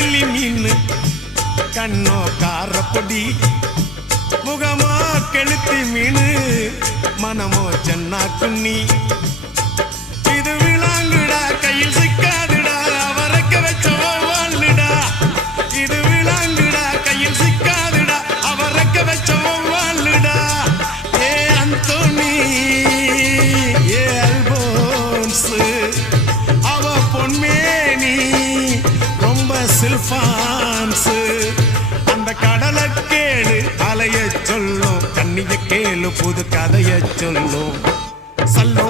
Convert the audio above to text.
நெத்திலி மீன் கண்ணோ காரப்பொடி முகமோ கெளுத்தி மீன் மனமோ சென்னா குன்னி இது விளாங்குடா கையில் சிக்காதுடா அவரைக்க வச்ச வாழ்டா இது விளாங்குடா கையில் சிக்காதுடா அவரைக்க வச்ச வாழ்டா ஏ அந்தோனி ஏ அல்போன்ஸ் அவ பொன்மேனி ரொம்ப சில்பான்ஸ் அந்த கடலை கேளு அலைய சொல்லும் கண்ணிய கேளு புது கதைய சொல்லும் சல்லோ